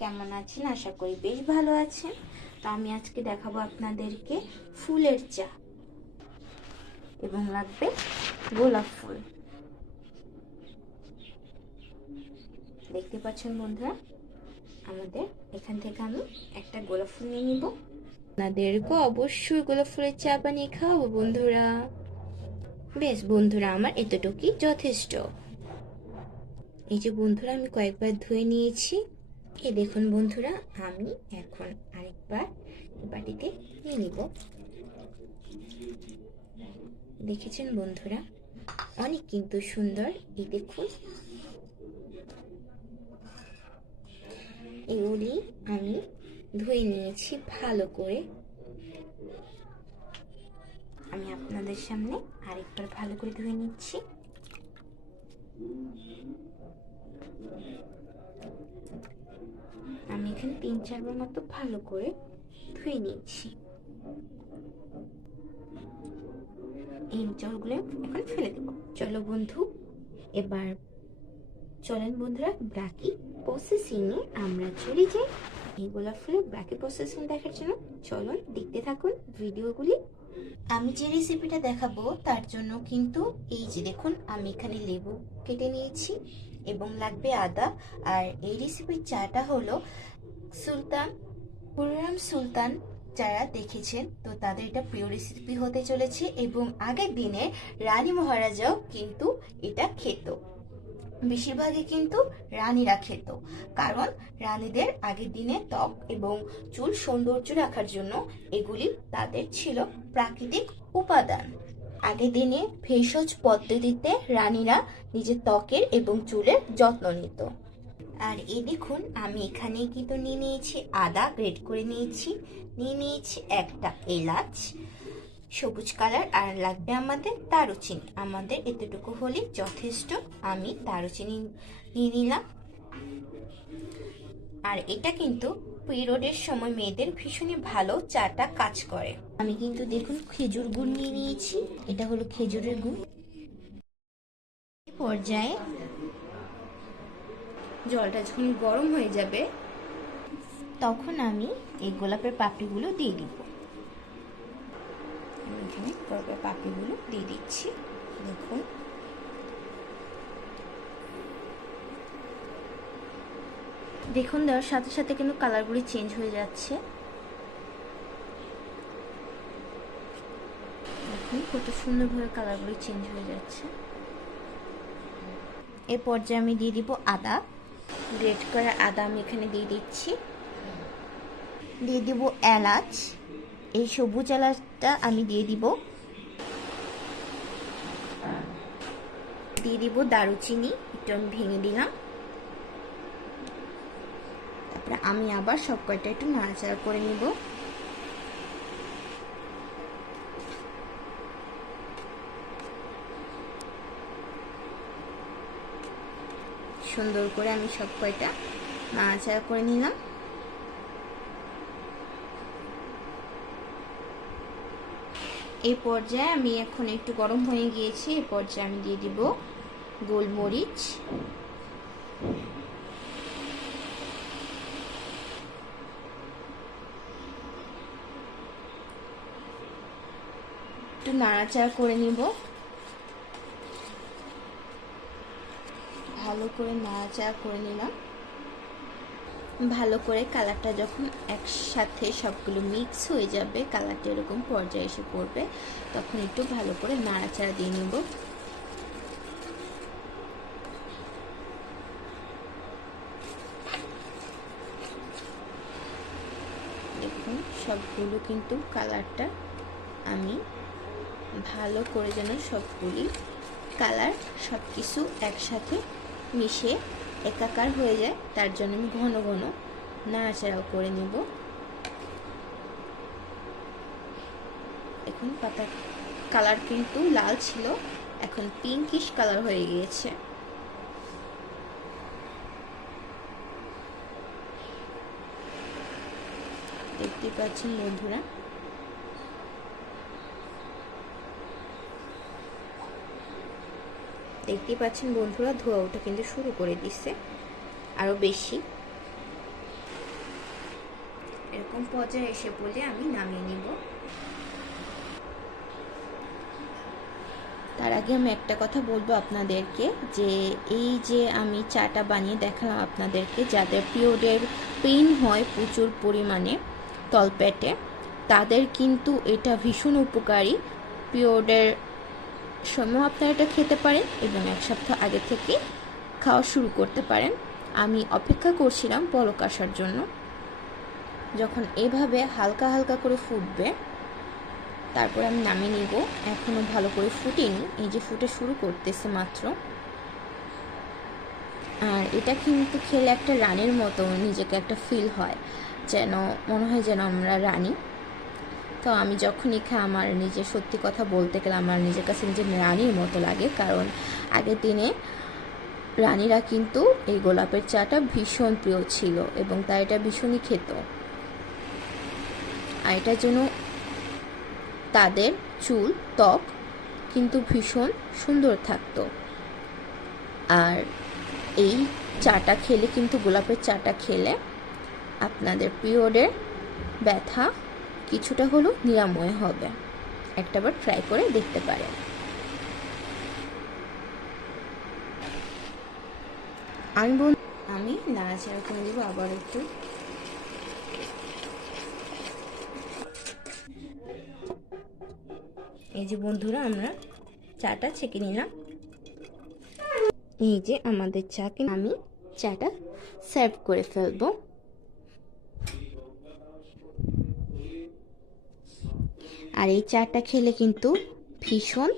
কেমন আছেন? আশা করি বেশ ভালো আছেন। তো আমি আজকে দেখাবো আপনাদেরকে ফুলের চা, এবং লাগবে গোলাপ ফুল। দেখতে পাচ্ছেন বন্ধুরা, আমাদের এখান থেকে আমি একটা গোলাপ ফুল নিয়ে নিব। আপনাদেরকে অবশ্যই গোলাপ ফুলের চা বানিয়ে খাওয়াবো বন্ধুরা। বেশ বন্ধুরা, আমার এতটুকুই যথেষ্ট। এই যে বন্ধুরা, আমি কয়েকবার ধুয়ে নিয়েছি। এই দেখুন বন্ধুরা, আমি এখন আরেকবার বাটিতে নিয়ে নিব। দেখেছেন বন্ধুরা, অনেক কিন্তু সুন্দর। এই দেখুন, এগুলি আমি ধুয়ে নিয়েছি ভালো করে। আমি আপনাদের সামনে আরেকবার ভালো করে ধুয়ে নিচ্ছি। আমি এখানে 3-4 বার মতো ভালো করে ধুয়ে নিচ্ছি। এই জলগুলো এখন ফেলে দেব। চলো বন্ধু, এবার চলেন বন্ধুরা, বাকি প্রসেসিং এ আমরা চলে যাই। এই গোলাপ ফুলের বাকি প্রসেসিং দেখার জন্য চলুন দেখতে থাকুন ভিডিওগুলি। আমি যে রেসিপিটা দেখাবো তার জন্য কিন্তু এই যে দেখুন, আমি এখানে লেবু কেটে নিয়েছি এবং লাগবে আদা। আর এই রেসিপির চাটা হলো সুলতান, হুররাম সুলতান যারা দেখেছেন তো তাদের এটা প্রিয় রেসিপি হতে চলেছে, এবং আগের দিনে রানী মহারাজাও কিন্তু এটা খেত। বেশিরভাগই কিন্তু রানীরা খেত, কারণ রানীদের আগের দিনে ত্বক এবং চুল সৌন্দর্য রাখার জন্য এগুলি তাদের ছিল প্রাকৃতিক উপাদান। আগের দিনে ভেষজ পদ্ধতিতে রানীরা নিজের ত্বকের এবং চুলের যত্ন নিত। আর এই দেখুন, আমি এখানে কিন্তু নিয়ে নিয়েছি আদা, গ্রেট করে নিয়েছি, নিয়ে নিয়েছি একটা এলাচ সবুজ কালার, আর লাগবে আমাদের দারুচিনি। আমাদের এতটুকু হলে যথেষ্ট। আমি দারুচিনি নিয়ে নিলাম। আর এটা কিন্তু পিরিয়ডের সময় মেয়েদের ভীষণই ভালো চাটা কাজ করে। আমি কিন্তু দেখুন খেজুর গুড় নিয়ে নিয়েছি, এটা হলো খেজুরের গুড়। এই পর্যায়ে জলটা যখন গরম হয়ে যাবে তখন আমি এই গোলাপের পাপড়িগুলো দিয়ে দিব। এখানে গোলাপের পাপড়িগুলো দিয়ে দিচ্ছি। দেখুন, দেখুন দেওয়ার সাথে সাথে কিন্তু কালারগুলি চেঞ্জ হয়ে যাচ্ছে। দেখুন কত সুন্দরভাবে কালারগুলি চেঞ্জ হয়ে যাচ্ছে। এ পর্যায়ে আমি দিয়ে দিব আদা, গ্রেট করা আদা আমি এখানে দিয়ে দিচ্ছি। দিয়ে দিব এলাচ, এই সবুজ এলাচটা আমি দিয়ে দিব। দিয়ে দিব দারুচিনি, একটু আমি ভেঙে দিলাম। তারপরে আমি আবার সব কয়টা একটু নাড়াচাড়া করে নিব। সুন্দর করে আমি সব কয়টা নাড়াচাড়া করে নিলাম। এই পর্যায়ে আমি এখন একটু গরম হয়ে গিয়েছি, এই পর্যায়ে আমি দিয়ে দিব গোলমরিচ, একটু নাড়াচাড়া করে নিব। ভালো করে নাড়াচাড়া করে নিলাম। ভালো করে কালারটা যখন একসাথে সবগুলো মিক্স হয়ে যাবে, কালারটা এরকম পর্যায়ে এসে পড়বে, তখন একটু ভালো করে নাড়াচাড়া দিয়ে নিব। দেখুন সবগুলো কিন্তু কালারটা আমি ভালো করে যেন সবগুলি কালার সব কিছু একসাথে মিশে একাকার হয়ে যায়, তার জন্য আমি ঘন ঘন নাড়াচাড়াও করে নিব। এখন পাতা কালার কিন্তু লাল ছিল, এখন পিঙ্কিশ কালার হয়ে গিয়েছে। দেখতে পাচ্ছেন বন্ধুরা, দেখতেই পাচ্ছেন বন্ধুরা, ধোয়া ওঠা কিন্তু শুরু করে দিচ্ছে আরো বেশি। এরকম পর্যায়ে এসে পড়লে আমি নামিয়ে নিব। তার আগে আমি একটা কথা বলবো আপনাদেরকে, যে এই যে আমি চাটা বানিয়ে দেখালাম আপনাদেরকে, যাদের পিরিয়ডের পেইন হয় প্রচুর পরিমাণে তলপেটে, তাদের কিন্তু এটা ভীষণ উপকারী। পিরিয়ডের সময় আপনারা এটা খেতে পারেন এবং 1 সপ্তাহ আগে থেকে খাওয়া শুরু করতে পারেন। আমি অপেক্ষা করছিলাম পলক আসার জন্য। যখন এভাবে হালকা হালকা করে ফুটবে তারপর আমি নামিয়ে নিব। এখনো ভালো করে ফুটেনি, এই যে ফুটে শুরু করতেছে মাত্র। আর এটা কিন্তু খেলে একটা রানীর মতো নিজেকে একটা ফিল হয়, যেন মনে হয় যেন আমরা রানী। তো আমি যখনই খাই আমার নিজে সত্যি কথা বলতে গেলে আমার নিজের কাছে নিজের রানীর মতো লাগে, কারণ আগের দিনে রানীরা কিন্তু এই গোলাপের চাটা ভীষণ প্রিয় ছিল এবং তাই এটা ভীষণই খেত। আর এটার জন্য তাদের চুল ত্বক কিন্তু ভীষণ সুন্দর থাকতো। আর এই চাটা খেলে কিন্তু, গোলাপের চাটা খেলে আপনাদের পিরিয়ডের ব্যথা কিছুটা হলেও নিরাময় হবে। একটাবার ট্রাই করে দেখতে পারেন। আমি নাড়াচাড়া করে দেবো আবার একটু। এই যে বন্ধুরা, আমরা চাটা ছেঁকে নিলাম। এই যে আমাদের চাকে আমি চাটা সার্ভ করে ফেলবো। আর এই চাটা খেলে কিন্তু ভীষণ